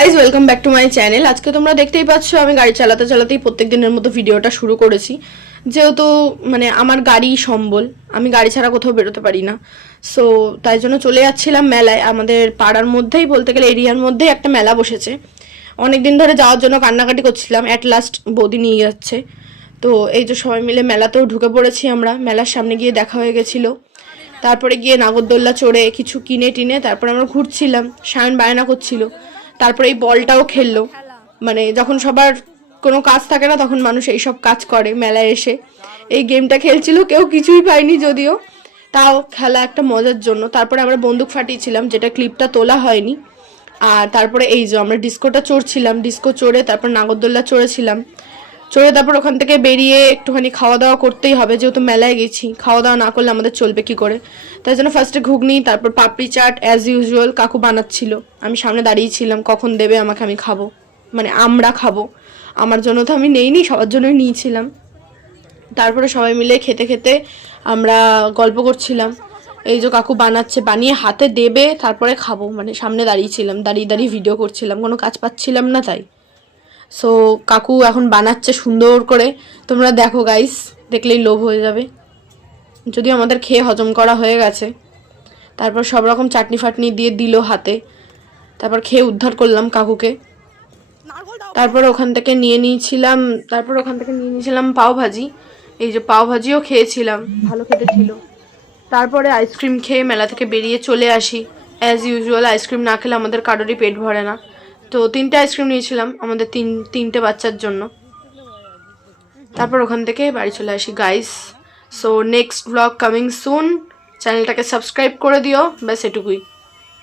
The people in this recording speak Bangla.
Guys welcome back to my channel. আজকে তোমরা দেখতেই পাচ্ছ আমি গাড়ি চালাতে চালাতেই প্রত্যেক দিনের মতো ভিডিওটা শুরু করেছি, যেহেতু মানে আমার গাড়ি সম্বল, আমি গাড়ি ছাড়া কোথাও বেরোতে পারি না। সো তাই জন্য চলে যাচ্ছিলাম মেলায়। আমাদের পাড়ার মধ্যেই বলতে গেলে এরিয়ার মধ্যেই একটা মেলা বসেছে। অনেক দিন ধরে যাওয়ার জন্য কান্নাকাটি করছিলাম, অ্যাট লাস্ট বৌদি নিয়ে যাচ্ছে। তো এই যে সবাই মিলে মেলাতেও ঢুকে পড়েছি আমরা। মেলার সামনে গিয়ে দেখা হয়ে গেছিলো, তারপরে গিয়ে নাগরদোল্লা চড়ে কিছু কিনে টিনে তারপরে আমরা ঘুরছিলাম। সায়ন বায়না করছিল, তারপরে এই বলটাও খেললো। মানে যখন সবার কোনো কাজ থাকে না তখন মানুষ এইসব কাজ করে মেলায় এসে। এই গেমটা খেলছিল, কেউ কিছুই পায়নি যদিও, তাও খেলা একটা মজার জন্য। তারপরে আমরা বন্দুক ফাটিয়েছিলাম, যেটা ক্লিপটা তোলা হয়নি। আর তারপরে এই যে আমরা ডিস্কোটা চড়ছিলাম, ডিস্কো চড়ে তারপর নাগরদোল্লা চড়েছিলাম। চড়ে তারপর ওখান থেকে বেরিয়ে একটুখানি খাওয়া দাওয়া করতেই হবে, যেহেতু মেলায় গেছি, খাওয়া দাওয়া না করলে আমাদের চলবে কি করে। তাই জন্য ফার্স্টে ঘুগনি, তারপর পাপড়ি চাট অ্যাজ ইউজুয়াল কাকু বানাচ্ছিল। আমি সামনে দাঁড়িয়েছিলাম, কখন দেবে আমাকে, আমি খাবো, মানে আমরা খাবো। আমার জন্য তো আমি নেইনি, সবার জন্যই নিয়েছিলাম। তারপরে সবাই মিলে খেতে খেতে আমরা গল্প করছিলাম। এই যে কাকু বানাচ্ছে, বানিয়ে হাতে দেবে তারপরে খাবো, মানে সামনে দাঁড়িয়েছিলাম, দাঁড়িয়ে দাঁড়িয়ে ভিডিও করছিলাম, কোনো কাজ পাচ্ছিলাম না তাই। সো কাকু এখন বানাচ্ছে সুন্দর করে, তোমরা দেখো গাইস, দেখলেই লোভ হয়ে যাবে। যদিও আমাদের খেয়ে হজম করা হয়ে গেছে। তারপর সব রকম চাটনি ফাটনি দিয়ে দিল হাতে, তারপর খেয়ে উদ্ধার করলাম কাকুকে। তারপর ওখান থেকে নিয়ে নিয়েছিলাম পাও ভাজি। এই যে পাও ভাজিও খেয়েছিলাম, ভালো খেতে ছিল। তারপরে আইসক্রিম খেয়ে মেলা থেকে বেরিয়ে চলে আসি। অ্যাজ ইউজুয়াল আইসক্রিম না খেলে আমাদের কারোরই পেট ভরে না। তো 3টে আইসক্রিম নিয়েছিলাম আমাদের তিনটে বাচ্চার জন্য। তারপর ওখান থেকে বাড়ি চলে আসি guys. So next blog coming soon, চ্যানেলটাকে সাবস্ক্রাইব করে দিও, ব্যাস এটুকুই।